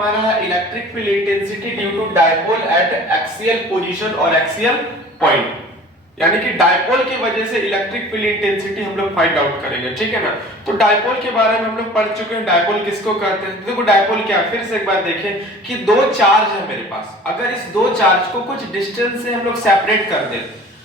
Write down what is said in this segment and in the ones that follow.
हमारा है electric field intensity due to dipole at axial position और एक्सियल पॉइंट, यानी कि डायपोल की वजह से इलेक्ट्रिक फील्ड इंटेंसिटी हम लोग फाइंड आउट करेंगे, ठीक है ना। तो डायपोल के बारे में हम लोग पढ़ चुके हैं, डायपोल किसको कहते हैं। देखो डायपोल क्या, फिर से एक बार देखें कि दो चार्ज है मेरे पास, अगर इस दो चार्ज को कुछ डिस्टेंस से हम लोग सेपरेट कर दें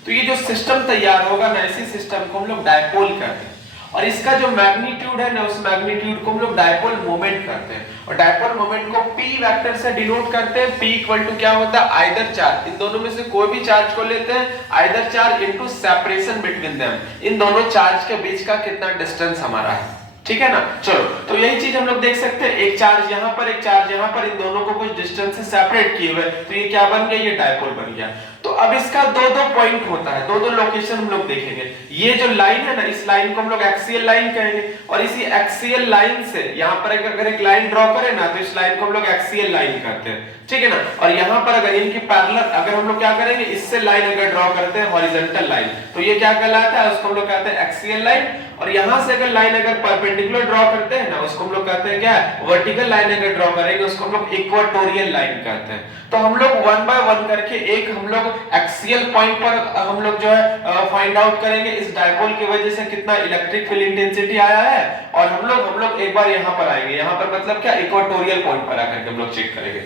तो ये जो सिस्टम तैयार होगा ना, इसी सिस्टम को हम लोग डायपोल कहते हैं। और इसका जो मैग्नीट्यूड है ना, उस मैग्नीट्यूड को हम लोग डायपोल मोमेंट कहते हैं। और डायपोल मोमेंट को p वेक्टर से डिनोट करते हैं। p इक्वल टू क्या होता है, आइदर चार्ज, इन दोनों में से कोई भी चार्ज को लेते हैं, either charge into separation between them, इन दोनों चार्ज के बीच का कितना डिस्टेंस हमारा है, ठीक है ना। चलो तो यही चीज हम लोग देख सकते हैं, एक चार्ज यहाँ पर, एक चार्ज यहाँ पर, इन दोनों को कुछ डिस्टेंस से सेपरेट किए हुए, तो ये क्या बन गया, ये डायपोल बन गया। तो अब इसका दो दो पॉइंट होता है, दो दो लोकेशन हम लोग देखेंगे। ये जो लाइन है ना, इस लाइन को हम लोग एक्सियल लाइन कहेंगे, और इसी एक्सियल लाइन से यहाँ पर अगर एक लाइन ड्रॉ करें ना, तो इस लाइन को हम लोग एक्सियल लाइन कहते हैं, ठीक है ना। और यहाँ पर अगर इनकी पैरेलल अगर हम लोग क्या करेंगे, इससे लाइन अगर ड्रॉ करते हैं हॉरिजॉन्टल लाइन, तो ये क्या कहलाता है, उसको हम लोग कहते हैं एक्सियल लाइन। और यहाँ से अगर लाइन अगर परपेंडिकुलर ड्रॉ करते हैं ना, उसको हम लोग कहते हैं क्या, वर्टिकल लाइन अगर ड्रॉ करेंगे उसको हम लोग इक्वाटोरियल लाइन कहते हैं। तो हम लोग वन बाय वन करके एक हम लोग एक्सियल पॉइंट पर हम लोग जो है फाइंड आउट करेंगे इस डायपोल की वजह से कितना इलेक्ट्रिक फील्ड इंटेंसिटी आया है। और हम लोग एक बार यहाँ पर आएंगे, यहाँ पर मतलब क्या, इक्वाटोरियल पॉइंट पर आकर के हम लोग चेक करेंगे।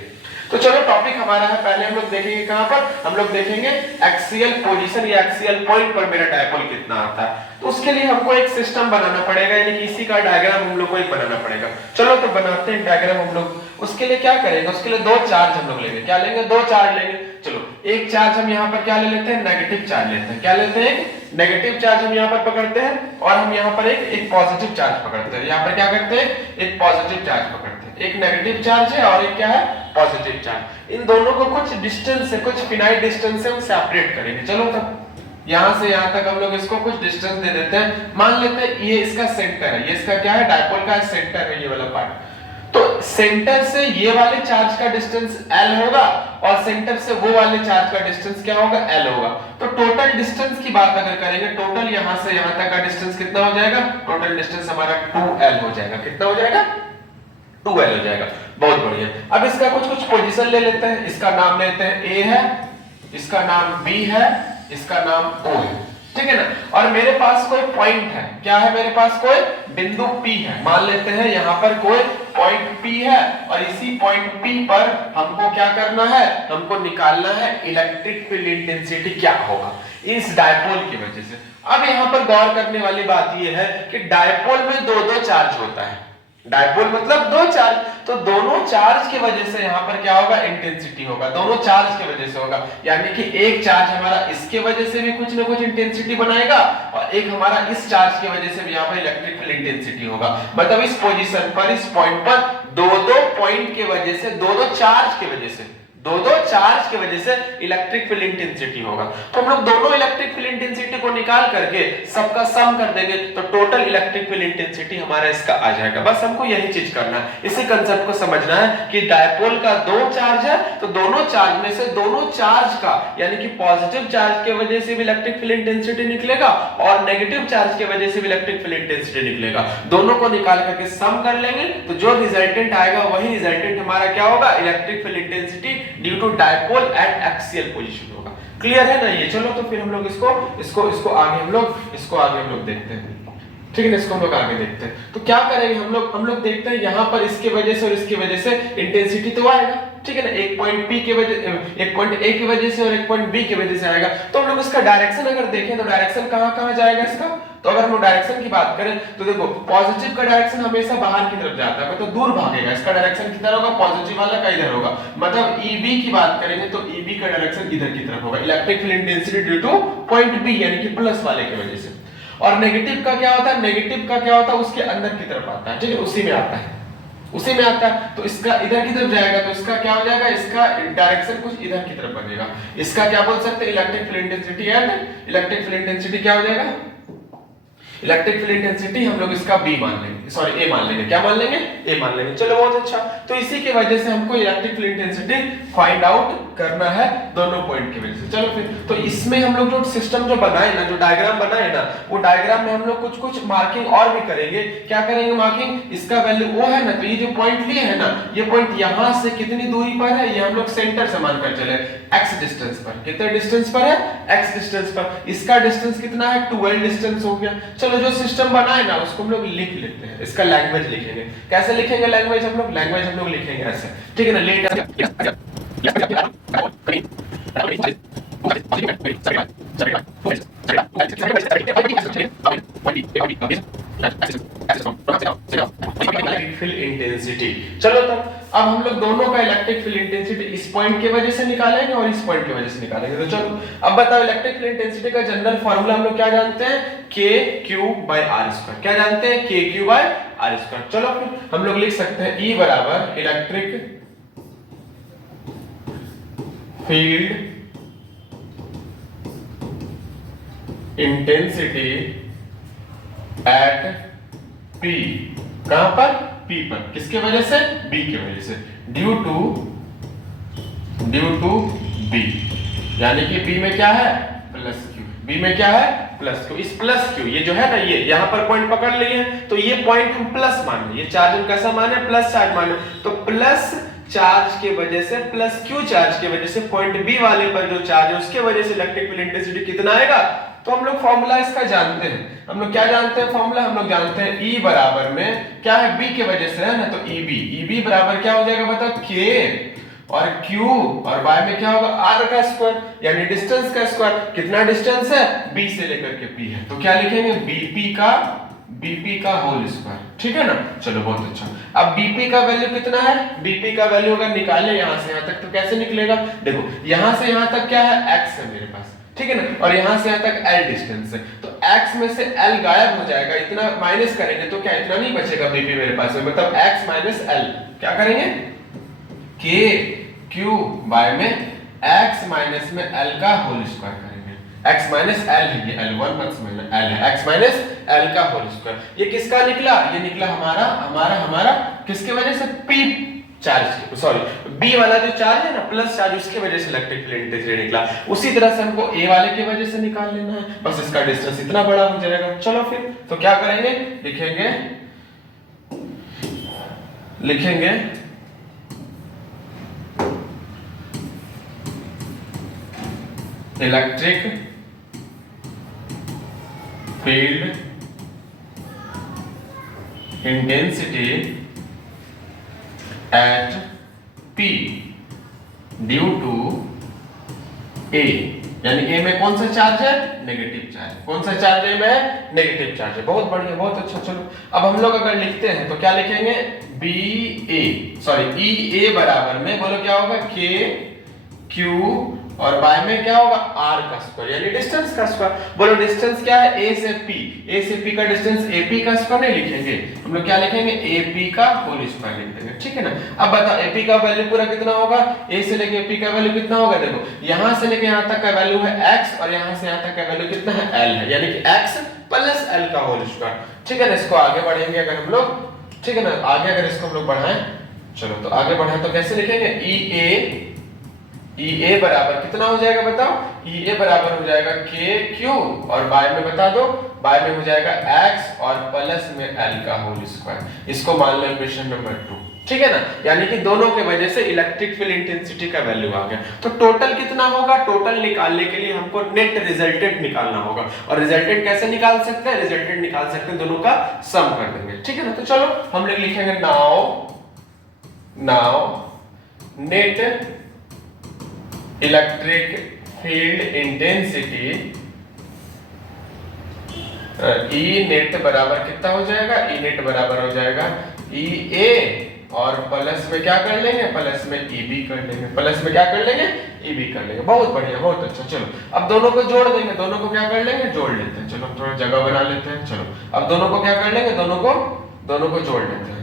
तो चलो टॉपिक हमारा है, पहले हम लोग देखेंगे कहां पर, हम लोग देखेंगे एक्सियल पोजीशन या एक्सियल पॉइंट पर मेरा डायपोल कितना आता है। तो उसके लिए हमको एक सिस्टम बनाना पड़ेगा, यानी कि इसी का डायग्राम हम लोग को एक बनाना पड़ेगा। चलो तो बनाते हैं डायग्राम हम लोग। उसके लिए क्या करेंगे, उसके लिए दो चार्ज हम लोग लेंगे, क्या लेंगे, दो चार्ज लेंगे। चलो एक चार्ज हम यहाँ पर क्या ले लेते हैं, नेगेटिव चार्ज लेते हैं, क्या लेते हैं, नेगेटिव चार्ज हम यहाँ पर पकड़ते हैं, और हम यहाँ पर एक पॉजिटिव चार्ज पकड़ते हैं। यहाँ पर क्या करते हैं, एक पॉजिटिव चार्ज पकड़ते हैं, एक नेगेटिव चार्ज है और एक क्या है, पॉजिटिव चार्ज। इन दोनों को कुछ डिस्टेंस से, कुछ फिनाइट डिस्टेंस से हम सेपरेट करेंगे। चलो तब यहां से यहां तक हम लोग इसको कुछ डिस्टेंस दे देते हैं। मान लेते हैं ये इसका सेंटर है, ये इसका क्या है, डायपोल का सेंटर है, ये वाला पार्ट। तो सेंटर से ये वाले चार्ज का डिस्टेंस L होगा, और सेंटर से वो वाले चार्ज का डिस्टेंस क्या होगा, L होगा। तो टोटल डिस्टेंस की बात अगर करेंगे, टोटल यहां से यहां तक का डिस्टेंस कितना हो जाएगा, टोटल डिस्टेंस हमारा 2L हो जाएगा। कितना हो जाएगा, 2L हो जाएगा। बहुत बढ़िया। अब इसका कुछ पोजीशन ले लेते हैं। इसका नाम लेते हैं A है, इसका नाम B है, इसका नाम O है, ठीक है ना। और मेरे पास कोई पॉइंट है, क्या है, मेरे पास कोई बिंदु P है। मान लेते हैं यहाँ पर कोई पॉइंट P है, और इसी पॉइंट P पर हमको क्या करना है, हमको निकालना है इलेक्ट्रिक फील्ड इंटेंसिटी क्या होगा इस डायपोल की वजह से। अब यहाँ पर गौर करने वाली बात यह है कि डायपोल में दो दो चार्ज होता है, डायपोल मतलब दो चार्ज, तो दोनों चार्ज की वजह से यहाँ पर क्या होगा, इंटेंसिटी होगा, दोनों चार्ज की वजह से होगा। यानी कि एक चार्ज हमारा इसके वजह से भी कुछ ना कुछ इंटेंसिटी बनाएगा, और एक हमारा इस चार्ज की वजह से भी यहाँ पर इलेक्ट्रिक फील्ड इंटेंसिटी होगा। मतलब इस पोजीशन पर, इस पॉइंट पर दो दो पॉइंट की वजह से, दो दो चार्ज की वजह से, दो दो चार्ज की वजह से इलेक्ट्रिक फील्ड इंटेंसिटी होगा। तो हम लोग दोनों इलेक्ट्रिक फील्ड इंटेंसिटी को निकाल करके सबका सम कर देंगे, तो टोटल इलेक्ट्रिक फील्ड इंटेंसिटी हमारा इसका आ जाएगा। बस हमको यही चीज करना है, इसी कंसेप्ट को समझना है कि डायपोल का दो चार्ज है, तो दोनों चार्ज में से दोनों चार्ज का, यानी कि पॉजिटिव चार्ज की वजह से भी इलेक्ट्रिक फील्ड इंटेंसिटी निकलेगा, और नेगेटिव चार्ज की वजह से भी इलेक्ट्रिक फील्ड इंटेंसिटी निकलेगा। दोनों को निकाल करके सम कर लेंगे, तो जो रिजल्टेंट आएगा वही रिजल्टेंट हमारा क्या होगा, electric field intensity due to dipole at axial position होगा। क्लियर है ना ये। चलो तो फिर हम लोग इसको आगे हम लोग देखते हैं, ठीक है ना। इसको हम लोग आगे देखते हैं। तो क्या करेंगे हम लोग देखते हैं, यहाँ पर इसके वजह से और इसकी वजह से इंटेंसिटी तो आएगा, ठीक है ना। एक पॉइंट P की वजह, एक पॉइंट A की वजह से और एक पॉइंट B की वजह से आएगा। तो हम लोग इसका डायरेक्शन अगर देखें तो डायरेक्शन कहाँ जाएगा इसका। तो अगर हम डायरेक्शन की बात करें तो देखो, पॉजिटिव का डायरेक्शन हमेशा बाहर की तरफ जाता है, मतलब दूर भागेगा। इसका डायरेक्शन किधर होगा, पॉजिटिव वाला का इधर होगा। मतलब EB की बात करेंगे तो EB का डायरेक्शन इधर की तरफ होगा, electric field intensity due two point B, यानी कि प्लस वाले की वजह से। और नेगेटिव का क्या होता है, नेगेटिव का क्या होता है, उसके अंदर की तरफ आता है, ठीक है, उसी में आता है, उसी में आता है। तो इसका इधर की तरफ जाएगा, तो इसका क्या हो जाएगा, इसका डायरेक्शन कुछ इधर की तरफ बनेगा। इसका क्या बोल सकते हैं, electric field intensity and electric field intensity क्या हो जाएगा, इलेक्ट्रिक फील्ड इंटेंसिटी हम लोग इसका बी मान लेंगे, सॉरी ए मान लेंगे। क्या मान लेंगे? ए मान लेंगे। चलो बहुत अच्छा। तो इसी की वजह से हमको electric field intensity find out करना है दोनों पॉइंट की वजह से। चलो फिर तो इसमें हम लोग जो सिस्टम जो बनाए ना, जो डायग्राम बनाए ना, वो डायग्राम में हम लोग कुछ कुछ मार्किंग और भी करेंगे। क्या करेंगे मार्किंग? इसका वैल्यू वो है ना, तो ये जो पॉइंट लिए है ना, ये पॉइंट यहां से कितनी दूरी पर है, ये हम लोग सेंटर से मानकर चले x डिस्टेंस पर। कितने डिस्टेंस पर है? x डिस्टेंस पर। इसका डिस्टेंस कितना है? 12 डिस्टेंस हो गया। चलो जो सिस्टम बनाए ना उसको हम लोग लिख लेते हैं, इसका लैंग्वेज लिखेंगे। कैसे लिखेंगे लैंग्वेज हम लोग? लैंग्वेज हम लोग लिखेंगे ऐसे, ठीक है ना। Electric field intensity. चलो तब अब हम लोग दोनों का इलेक्ट्रिक फील्ड इंटेंसिटी इस पॉइंट की वजह से निकालेंगे और इस पॉइंट की वजह से निकालेंगे। तो चलो अब बताओ, इलेक्ट्रिक फील्ड इंटेंसिटी का जनरल फार्मूला हम लोग क्या जानते हैं? KQ/r²। क्या जानते हैं? KQ/r²। चलो फिर हम लोग लिख सकते हैं E बराबर electric field intensity at P। कहां पर? P पर। किसके वजह से? B की वजह से। ड्यू टू B, यानी कि B में क्या है? Plus Q। B में क्या है? Plus Q। इस प्लस Q, ये जो है ना, ये यहां पर पॉइंट पकड़ लिए, तो ये पॉइंट हम प्लस माने, ये चार्ज हम कैसा माने? प्लस चार्ज माने। तो प्लस चार्ज के वजह से, प्लस Q चार्ज के वजह से पॉइंट B वाले पर जो चार्ज है उसके वजह से इलेक्ट्रिक फील्ड इंटेंसिटी कितना आएगा? तो हम लोग फॉर्मूला इसका जानते हैं। हम लोग क्या जानते हैं फॉर्मूला? हम लोग जानते हैं E बराबर में क्या है? B के वजह से है ना, तो EB बराबर क्या हो जाएगा बताओ? K और Q और Y में क्या होगा? R का स्क्वायर, यानी डिस्टेंस का स्क्वायर। कितना डिस्टेंस है? B से लेकर के P है, तो क्या लिखेंगे? BP का होल स्क्वायर, ठीक है ना। चलो बहुत अच्छा। अब BP का वैल्यू कितना है? BP का वैल्यू अगर निकाले यहां से यहां तक तो कैसे निकलेगा? देखो यहां से यहां तक क्या है? x है मेरे पास, ठीक है ना, और यहां से यहां तक L डिस्टेंस है, तो x में से L गायब हो जाएगा, इतना माइनस करेंगे तो क्या इतना नहीं बचेगा BP मेरे पास में, मतलब x माइनस L। क्या करेंगे? KQ/y में x माइनस में L का होल स्क्वायर करेंगे। x माइनस L है, ये L1 माइनस L है, x माइनस L का होल स्क्वायर। ये किसका निकला? ये निकला हमारा किसके वजह से? P चार्ज, सॉरी B वाला जो चार्ज है ना, प्लस चार्ज, उसके वजह से इलेक्ट्रिक फील्ड इंटेंसिटी निकला। उसी तरह से हमको A वाले की वजह से निकाल लेना है, बस इसका डिस्टेंस इतना बड़ा हो जाएगा। चलो फिर तो क्या करेंगे? लिखेंगे electric field intensity at P due to A, यानी A में कौन सा चार्ज है? Negative charge. कौन सा चार्ज है में? नेगेटिव चार्ज है। बहुत बढ़िया, बहुत अच्छा। चलो अब हम लोग अगर लिखते हैं तो क्या लिखेंगे? EA बराबर में बोलो क्या होगा? KQ और y में क्या होगा? r का स्क्वायर, यानी डिस्टेंस का स्क्वायर। बोलो डिस्टेंस क्या है? a से p का डिस्टेंस ap का स्क्वायर नहीं लिखेंगे हम लोग, क्या लिखेंगे? ap का होल स्क्वायर लिख देंगे, ठीक है ना। अब बताओ ap का वैल्यू पूरा कितना होगा? a से लेके ap का वैल्यू कितना होगा? देखो यहां से लेके यहां तक का वैल्यू है x और यहां से यहां तक का वैल्यू कितना है? l है, यानी कि x प्लस l का होल स्क्वायर, ठीक है ना। इसको आगे बढ़ेंगे अगर हम लोग, ठीक है ना, आगे अगर इसको हम लोग बढ़ाएं, चलो तो आगे बढ़ाएं तो कैसे लिखेंगे? EA बराबर कितना हो जाएगा बताओ? EA बराबर हो जाएगा KQ और y में बता दो, y में हो जाएगा x और प्लस में l का होल स्क्वायर। इसको मान लो इक्वेशन नंबर 2, ठीक है ना। यानी कि दोनों के वजह से इलेक्ट्रिक फील्ड इंटेंसिटी का वैल्यू आ गया। तो टोटल कितना होगा? टोटल निकालने के लिए हमको नेट रिजल्टेंट निकालना होगा, और रिजल्टेंट कैसे निकाल सकते हैं? रिजल्टेंट निकाल सकते हैं दोनों का सम कर देंगे, ठीक है ना। तो चलो हम लोग लिखेंगे now net electric field intensity E net बराबर कितना हो जाएगा? E नेट बराबर हो जाएगा EA और प्लस में क्या कर लेंगे? प्लस में EB कर लेंगे, प्लस में क्या कर लेंगे? EB कर लेंगे। बहुत बढ़िया, बहुत अच्छा। चलो अब दोनों को जोड़ देंगे, दोनों को क्या कर लेंगे? जोड़ लेते हैं। चलो थोड़ा जगह बना लेते हैं। चलो अब दोनों को क्या कर लेंगे? दोनों को जोड़ लेते हैं।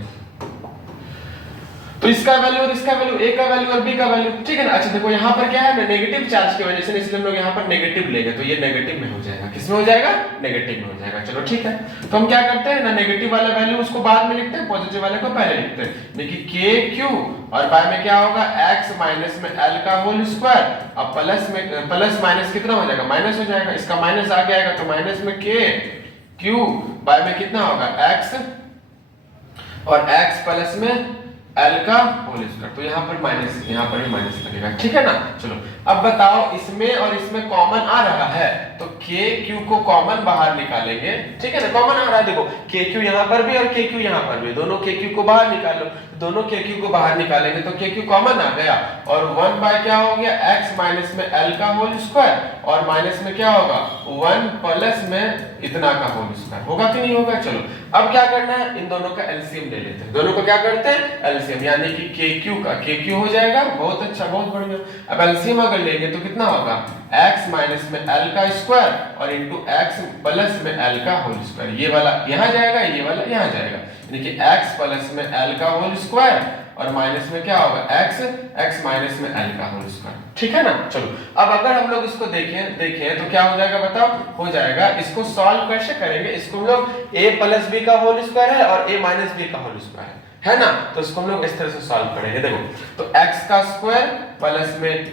तो इसका वैल्यू और इसका वैल्यू, ए का वैल्यू और बी का वैल्यू, ठीक है ना। अच्छा देखो यहाँ पर क्या है ना, नेगेटिव चार्ज की वजह से इसलिए हम लोग यहाँ पर नेगेटिव लेंगे, तो ये नेगेटिव में हो जाएगा। किस में हो जाएगा? नेगेटिव में हो जाएगा। चलो ठीक है, तो हम क्या करते हैं ना, नेगेटिव वाला वैल्यू उसको बाद में लिखते हैं, पॉजिटिव वाले को पहले लिखते हैं। देखिए के क्यू और बाय में क्या होगा, x माइनस में l का होल स्क्वायर, अब प्लस में प्लस माइनस कितना हो जाएगा, माइनस हो जाएगा। इसका माइनस आ गया तो माइनस में k क्यू बाय में कितना होगा x और x प्लस में l का होल स्क्वायर, तो यहाँ पर माइनस, यहाँ पर भी माइनस लगेगा, ठीक है ना। चलो अब बताओ, इसमें और इसमें कॉमन आ रहा है तो k q को कॉमन बाहर निकालेंगे, ठीक है ना। कॉमन आ रहा है, देखो k q यहाँ पर भी और k q यहाँ पर भी, दोनों k q को बाहर निकाल लो, दोनों k q को बाहर निकालेंगे तो k q कॉमन आ गया और 1 बाय क्या हो गया, x माइनस में l का होल स्क्वायर और माइनस में क्या होगा, 1 प्लस में इतना का होल स्क्वायर, होगा कि नहीं होगा। चलो अब क्या करना है, इन दोनों का एलसीएम ले लेते हैं। दोनों को क्या करते हैं, एलसीएम, यानी कि KQ का KQ हो जाएगा। बहुत अच्छा, बहुत बढ़िया। अब एलसीएम अगर लेंगे तो कितना होगा, x माइनस में l का स्क्वायर और इनटू x प्लस में l का होल स्क्वायर, ये वाला यहाँ जाएगा, ये वाला यहाँ जाएगा, यानी कि x प्लस में l का होल स्क्वायर और माइनस में क्या होगा, x माइनस में l का होल स्क्वायर, ठीक है ना। चलो अब अगर हम लोग इसको देखें तो क्या हो जाएगा बताओ, हो जाएगा। इसको सॉल्व कैसे करेंगे, इसको हम लोग a प्लस b का होल स्क्वायर है और a माइनस b का होल स्क्वायर है ना, तो इसको हम लोग इस तरह से सॉल्व करेंगे। देखो तो x का स्क्वायर प्लस में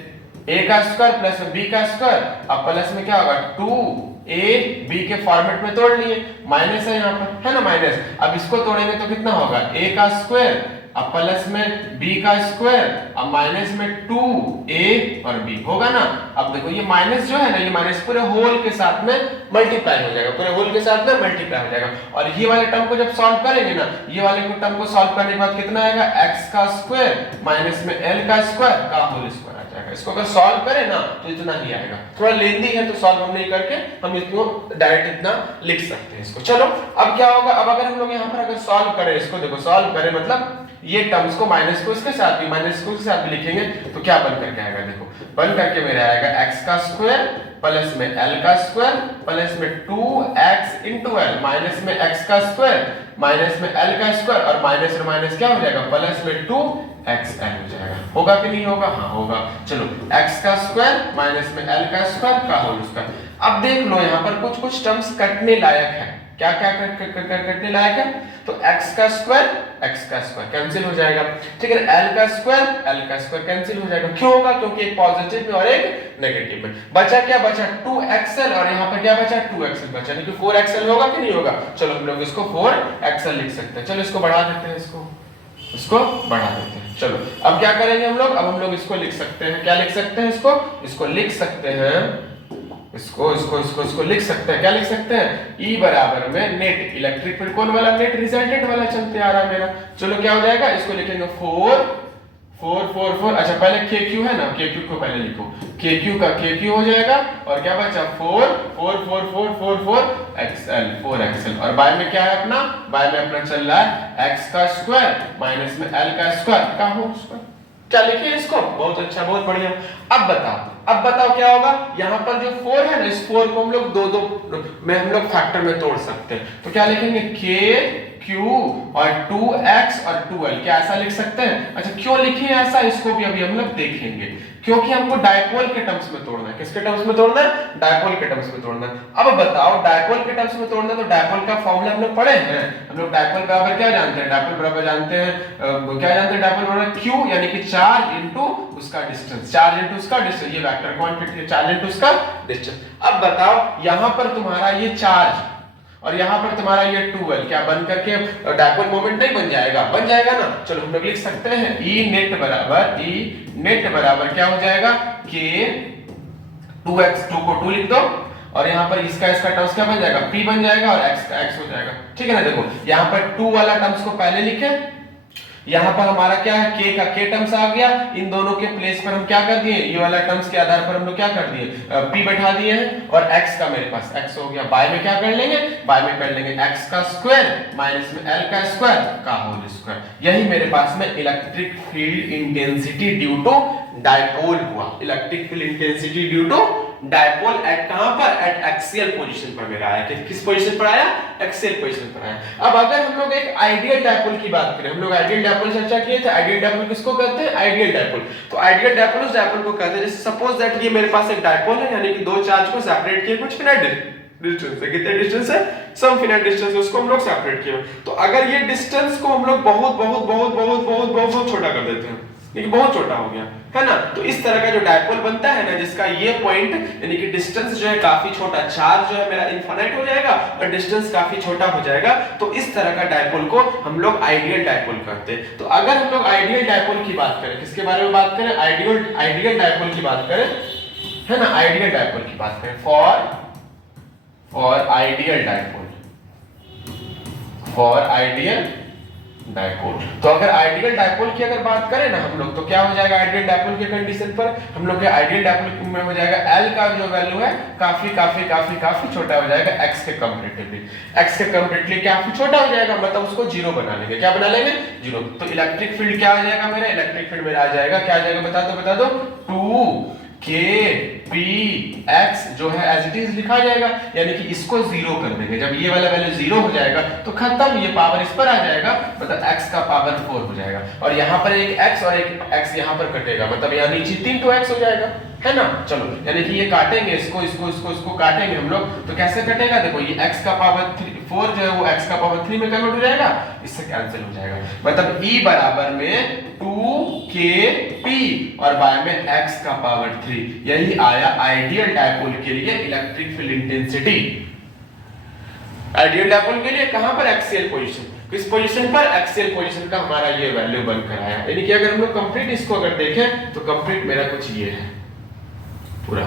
a का स्क्वायर प्लस में b का स्क्वायर, अब प्लस में क्या होगा, 2a b के फॉर्मेट में तोड़ लिए, माइनस है यहाँ पर, है ना माइनस। अब इसको तोड़ेंगे तो कितना होगा, a का स्क्वायर अब प्लस में b का स्क्वायर अब माइनस में 2a और b, होगा ना। अब देखो ये माइनस जो है ना, ये माइनस पूरे होल के साथ में मल्टीप्लाई हो जाएगा, पूरे होल के साथ में मल्टीप्लाई हो जाएगा। और ये वाले टर्म को जब सॉल्व करेंगे ना, ये वाले टर्म को सॉल्व करने के बाद कितना आएगा, x का स्क्वायर माइनस में l का स्क्वायर का होल स्क्वायर आ जाएगा। इसको अगर सॉल्व करें ना तो इतना ही आएगा। थोड़ा लेंदी है तो सॉल्व हम नहीं करके हम इसको डायरेक्ट इतना लिख सकते हैं इसको। चलो अब क्या होगा, अब अगर हम लोग यहाँ पर अगर सॉल्व करें इसको, देखो सॉल्व करें मतलब ये टर्म्स को माइनस को इसके साथ भी, माइनस को इसके साथ भी लिखेंगे तो क्या बन करके आएगा, देखो बन करके मेरा आएगा x का स्क्वायर प्लस में l का स्क्वायर प्लस में 2x इंटू l माइनस में x का स्क्वायर माइनस में l का स्क्वायर और माइनस और माइनस क्या हो जाएगा, प्लस में 2xl हो जाएगा। होगा कि नहीं होगा, हाँ होगा। चलो x का स्क्वायर माइनस में l का स्क्वायर का होल स्क्वायर। अब देख लो यहाँ पर कुछ कुछ टर्म्स कटने लायक है, क्या क्या कटने लायक है, तो x का स्क्वायर कैंसिल हो जाएगा, ठीक है। l का स्क्वायर कैंसिल हो जाएगा, क्यों होगा, क्योंकि एक पॉजिटिव में और एक नेगेटिव में। बचा क्या, बचा 2xl और यहाँ पर क्या बचा, 2xl बचा, नहीं कि 4xl होगा कि नहीं होगा। चलो हम लोग इसको 4xl लिख सकते हैं। चलो इसको बढ़ा देते हैं, इसको बढ़ा देते हैं। चलो अब क्या करेंगे हम लोग, अब हम लोग इसको लिख सकते हैं, क्या लिख सकते हैं, इसको लिख सकते हैं, इसको लिख सकते हैं, क्या लिख सकते हैं, E बराबर में नेट इलेक्ट्रिक फील्ड, कौन वाला, नेट रिजल्टेंट वाला चलते आ रहा मेरा। चलो क्या हो जाएगा, इसको लिखेंगे 4 अच्छा पहले KQ है ना, KQ को पहले लिखो, KQ का KQ हो जाएगा और क्या बचा 4xl और बाय में क्या है अपना, बाय में अपना चल रहा है x का स्क्वायर माइनस में l का स्क्वायर का होल स्क्वायर। क्या लिखे इसको, बहुत अच्छा, बहुत बढ़िया। अब बताओ क्या होगा, यहाँ पर जो 4 है ना, इस 4 को हम लोग दो में हम लोग फैक्टर में तोड़ सकते हैं, तो क्या लिखेंगे k q और 2x और 2l, क्या ऐसा लिख सकते हैं। अच्छा क्यों लिखे ऐसा, इसको भी अभी हम लोग देखेंगे, क्योंकि हमको डायपोल के टर्म्स में तोड़ना है। किसके टर्म्स में तोड़ना है, डायपोल के टर्म्स में तोड़ना है। अब बताओ डायपोल के टर्म्स में तोड़ना, तो डायपोल का फॉर्मूला हम लोग पढ़े हैं, हम लोग डायपोल बराबर क्या जानते हैं, डायपोल बराबर जानते हैं, क्या जानते हैं, डायपोल बराबर q यानी कि चार्ज इनटू उसका डिस्टेंस, चार्ज इनटू उसका डिस्टेंस, ये वेक्टर क्वांटिटी है, चार्ज इनटू उसका डिस्टेंस। अब बताओ यहाँ पर तुम्हारा ये चार्ज और यहाँ पर तुम्हारा ये 2l क्या बन करके डायपोल मोमेंट नहीं बन जाएगा, बन जाएगा ना। चलो हम लोग लिख सकते हैं E नेट बराबर क्या हो जाएगा, k 2x, 2 को 2 लिख दो और यहाँ पर इसका टर्म्स क्या बन जाएगा, p बन जाएगा और x का x हो जाएगा, ठीक है ना। देखो यहाँ पर 2 वाला टर्म्स को पहले लिखे, यहाँ पर हमारा क्या है, k का k टर्म्स आ गया, इन दोनों के प्लेस पर हम क्या कर दिए, ये वाला टर्म्स के आधार पर हम लोग क्या कर दिए, p बैठा दिए हैं और x का मेरे पास x हो गया। बाय में क्या कर लेंगे, बाय में कर लेंगे x का स्क्वायर माइनस में l का स्क्वायर का होल स्क्वायर। यही मेरे पास में electric field intensity due to dipole हुआ, electric field intensity due to dipole at कहां पर, एट एक्सियल पोजीशन पर मेरा आया। किस पोजीशन पर आया, एक्सियल पोजीशन पर आया। अब अगर हम लोग एक आइडियल डायपोल की बात करें, हम लोग आइडियल डायपोल चर्चा किए थे। आइडियल डायपोल किसको कहते हैं, आइडियल डायपोल। तो आइडियल डायपोल उस डायपोल को कहते हैं, जैसे सपोज दैट ये मेरे पास एक डायपोल है, यानी कि दो चार्ज को सेपरेट किए कुछ फिनाइट डिस्टेंस है। कितने डिस्टेंस है, सम फिनाइट डिस्टेंस, उसको हम लोग सेपरेट किए। तो अगर ये डिस्टेंस को हम लोग बहुत बहुत बहुत बहुत बहुत बहुत छोटा कर देते हैं, ये बहुत छोटा हो गया है ना, तो इस तरह का जो डायपोल बनता है ना, जिसका ये पॉइंट यानी कि डिस्टेंस जो है काफी छोटा, चार्ज जो है मेरा इनफिनिट हो जाएगा और डिस्टेंस काफी छोटा हो जाएगा, तो इस तरह का डायपोल को हम लोग आइडियल डायपोल कहते हैं। तो अगर हम लोग आइडियल डायपोल की बात करें, किसके बारे में बात करें, आइडियल डायपोल की बात करें, है ना, आइडियल डायपोल की बात करें, फॉर आइडियल डायपोल। तो अगर आइडियल डायपोल की अगर बात करें ना हम लोग, तो क्या हो जाएगा आइडियल डायपोल के कंडीशन पर, हम लोग के आइडियल डायपोल में हो जाएगा L का जो वैल्यू है काफी छोटा हो जाएगा x के कंपैरेटिवली काफी छोटा हो जाएगा, मतलब उसको जीरो बना लेंगे। क्या बना लेंगे, जीरो। तो इलेक्ट्रिक फील्ड क्या आ जाएगा मेरा, इलेक्ट्रिक फील्ड मेरा आ जाएगा, क्या आ जाएगा बता दो 2kpx जो है एज इट इज लिखा जाएगा, यानी कि इसको जीरो कर देंगे। जब ये वाला वैल्यू जीरो हो जाएगा तो खत्म, ये पावर इस पर आ जाएगा, मतलब x का पावर 4 हो जाएगा, और यहाँ पर एक x और एक x यहाँ पर कटेगा, मतलब यहाँ नीचे 3x हो जाएगा, है ना। चलो, यानी कि ये काटेंगे इसको काटेंगे हम लोग, तो कैसे कटेगा, देखो ये x का पावर 4 जो है वो x का पावर 3 में कन्वर्ट हो जाएगा, इससे कैंसिल हो जाएगा, मतलब E बराबर में 2kp और y में x का पावर 3। यही आया आइडियल डायपोल के लिए electric field intensity. Ideal dipole के लिए कहां पर, एक्सियल पोजीशन, किस पोजीशन पर, एक्सियल पोजीशन का हमारा ये वैल्यू बनकर आया। यानी कि अगर हम लोग कंप्लीट इसको अगर देखें तो कंप्लीट मेरा कुछ ये है पूरा,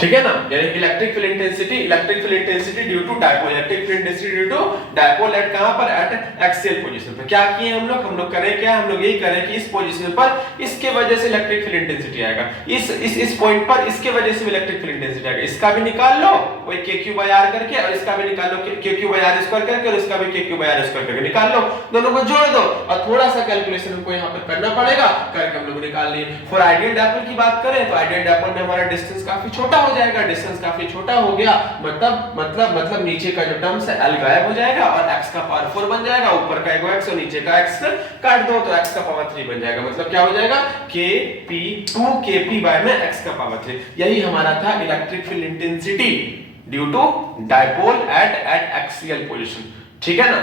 ठीक है ना। यानी electric field intensity due to dipole, electric field intensity due to dipole at कहां पर, एट एक्सियल पोजीशन पर। क्या किए हम लोग करें क्या, हम लोग यही करें कि इस पोजीशन पर इसके वजह से इलेक्ट्रिक फील्ड इंटेंसिटी आएगा, इस पॉइंट पर इसके वजह से इलेक्ट्रिक फील्ड इंटेंसिटी आएगा। इसका भी निकाल लो वही kq/r करके, और इसका भी निकाल लो kq/r² करके, और इसका भी kq/r² करके निकाल लो, दोनों को जोड़ दो, और थोड़ा सा कैलकुलेशन हमको यहां पर करना पड़ेगा, करके हम लोग निकाल लिए। फॉर आइडियल डायपोल की बात करें तो आइडियल डायपोल में हमारा डिस्टेंस काफी छोटा हो जाएगा, डिस्टेंस काफी छोटा हो गया, मतलब नीचे का जो टर्म्स है L गायब हो जाएगा और x का पावर 4 बन जाएगा, ऊपर का एगो x और नीचे का x काट दो तो x का पावर 3 बन जाएगा, मतलब क्या हो जाएगा kp 2kp में x का पावर 3। यही हमारा था electric field intensity due to dipole at axial position, ठीक है ना।